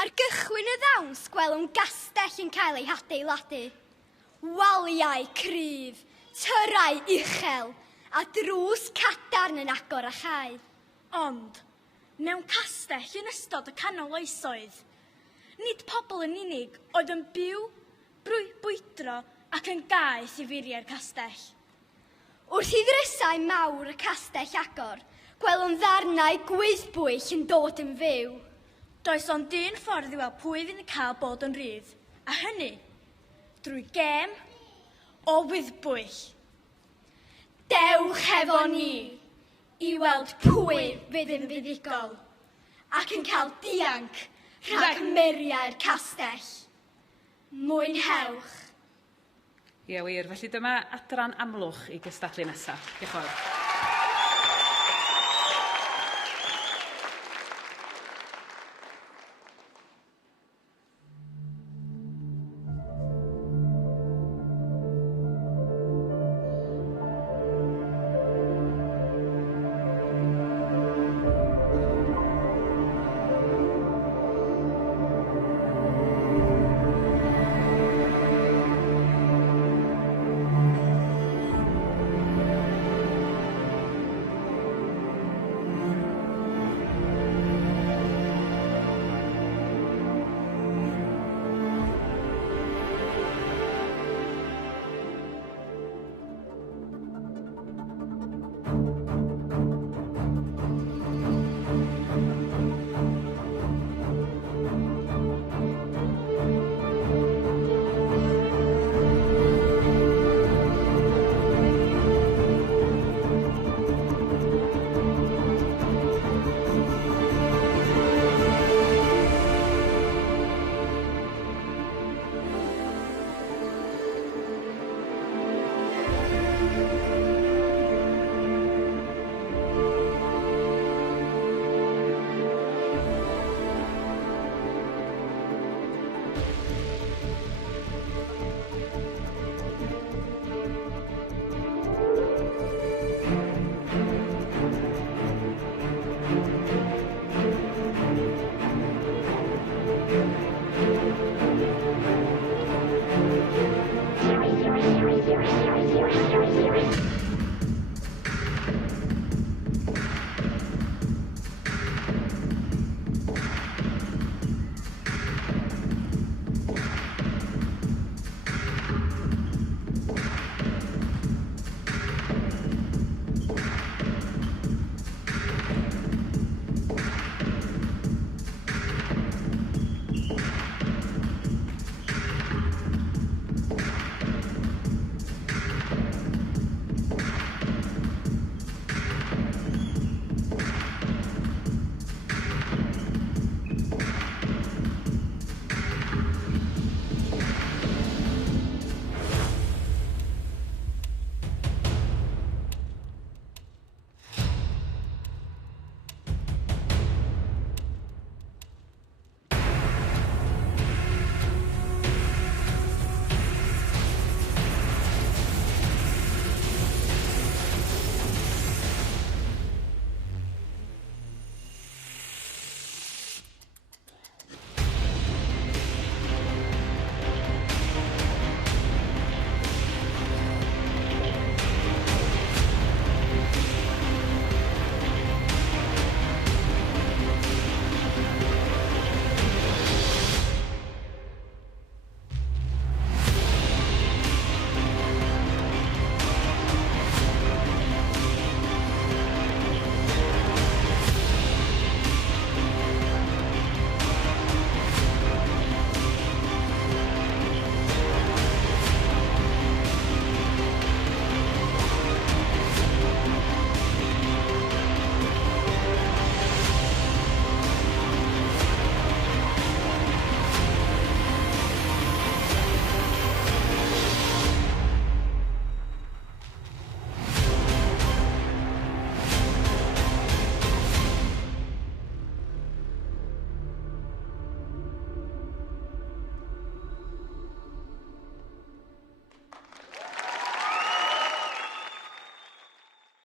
Ar gychwyn y ddawns gwelwn gastell yn cael ei hadeiladu. Waliau cryf, tyrau uchel, a drws cadarn yn agor a chau. Ond, mewn castell yn ystod y canol oesoedd, nid pobl yn unig oedd yn byw, bwydro ac yn gaeth i furiau'r castell. Wrth i ddrysau mawr y castell agor, gwelwn ddarnau gwyddbwyll yn dod yn fyw. Does ond un ffordd i weld pwy fydd yn cael bod yn rydd, a hynny, drwy gêm o wyddbwyll. Dewch hefo ni i weld pwy fydd yn fuddigol ac yn cael dianc rhag muriau'r castell. Mwynhewch. Ie wir, felly dyma adran Amlwch i gystadlu nesaf. Diolch yn fawr.